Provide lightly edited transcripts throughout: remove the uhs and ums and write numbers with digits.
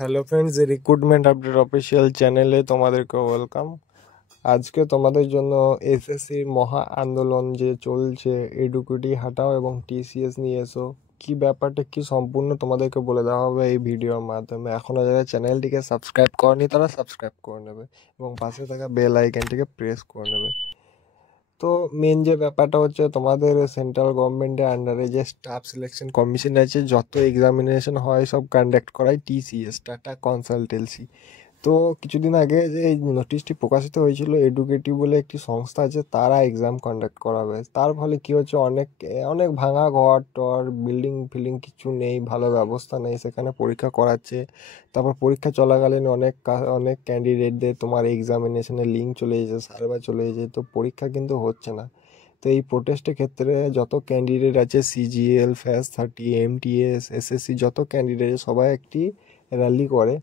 Hello friends, recruitment update official চ্যানেলে তোমাদেরকে welcome. আজকে তোমাদের জন্য এসএসসির মহা আন্দোলন যে চলছে, এডুকেটি হাটাও এবং টিসিএস নিয়ে এসো, কি ব্যাপারটা কি সম্পূর্ণ তোমাদেরকে বলে দেওয়া হবে এই ভিডিওর মাধ্যমে। এখনও যারা চ্যানেলটিকে সাবস্ক্রাইব করনি তারা সাবস্ক্রাইব করে নেবে এবং পাশে থাকা বেল আইকনটিকে প্রেস করে নেবে। তো মেন যে ব্যাপারটা হচ্ছে, তোমাদের সেন্ট্রাল গভর্নমেন্টের আন্ডারে যে স্টাফ সিলেকশন কমিশন আছে, যত এক্সামিনেশন হয় সব কন্ডাক্ট করায় টিসিএস, টাটা কনসালটেন্সি। তো কিছুদিন আগে যে এই নোটিশটি প্রকাশিত হয়েছিল, এডুকেটিভ বলে একটি সংস্থা আছে, তারা এক্সাম কন্ডাক্ট করাবে। তার ফলে কি হচ্ছে, অনেক অনেক ভাঙা ঘর টর, বিল্ডিং ফিল্ডিং কিছু নেই, ভালো ব্যবস্থা নেই, সেখানে পরীক্ষা করাচ্ছে। তারপর পরীক্ষা চলাকালীন অনেক ক্যান্ডিডেটদের তোমার এক্সামিনেশনের লিঙ্ক চলে এসেছে, সার্ভার চলে এসেছে, তো পরীক্ষা কিন্তু হচ্ছে না। তো এই প্রোটেস্টের ক্ষেত্রে যত ক্যান্ডিডেট আছে, সিজিএল, FAS30, এমটিএস, এসএসসি, যত ক্যান্ডিডেট সবাই একটি র্যালি করে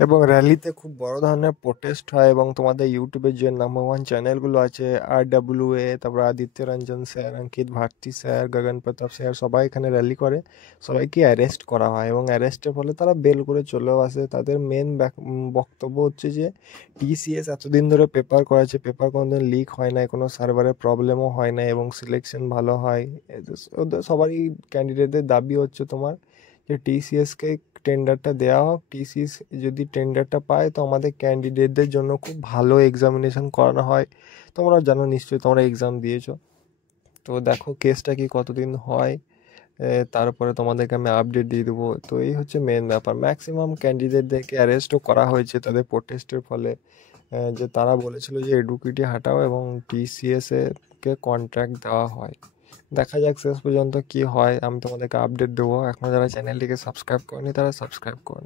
এবং র্যালিতে খুব বড় ধরনের প্রোটেস্ট হয়। এবং তোমাদের ইউটিউবের যে নাম্বার ওয়ান চ্যানেলগুলো আছে, RWA, তারপর আদিত্য রঞ্জন স্যার, অঙ্কিত ভারতী স্যার, গগন প্রতাপ স্যার, সবাই এখানে র্যালি করে। সবাইকে অ্যারেস্ট করা হয় এবং অ্যারেস্টের ফলে তারা বেল করে চলেও আসে। তাদের মেন বক্তব্য হচ্ছে যে টিসিএস এতদিন ধরে পেপার করেছে, পেপার কোনোদিন লিক হয় না, কোনো সার্ভারের প্রবলেমও হয় না এবং সিলেকশন ভালো হয়। ওদের সবারই ক্যান্ডিডেটদের দাবি হচ্ছে তোমার যে টিসিএসকে টেন্ডারটা দেওয়া হোক। টিসিএস যদি টেন্ডারটা পায় তো আমাদের ক্যান্ডিডেটদের জন্য খুব ভালো এক্সামিনেশন করানো হয়। তোমরা জানো নিশ্চয়ই, তোমরা এক্সাম দিয়েছো। তো দেখো কেসটা কি কতদিন হয়, তারপরে তোমাদেরকে আমি আপডেট দিয়ে দেবো। তো এই হচ্ছে মেন ব্যাপার। ম্যাক্সিমাম ক্যান্ডিডেটদেরকে অ্যারেস্টও করা হয়েছে তাদের প্রোটেস্টের ফলে। যে তারা বলেছিল যে এডুকেটি হাটাও এবং টিসিএসে কে কন্ট্রাক্ট দেওয়া হয়। দেখা যাক শেষ পর্যন্ত কি হয়, আমি তোমাদেরকে আপডেট দেবো। এখন যারা চ্যানেলটিকে সাবস্ক্রাইব করেনি তারা সাবস্ক্রাইব করুন।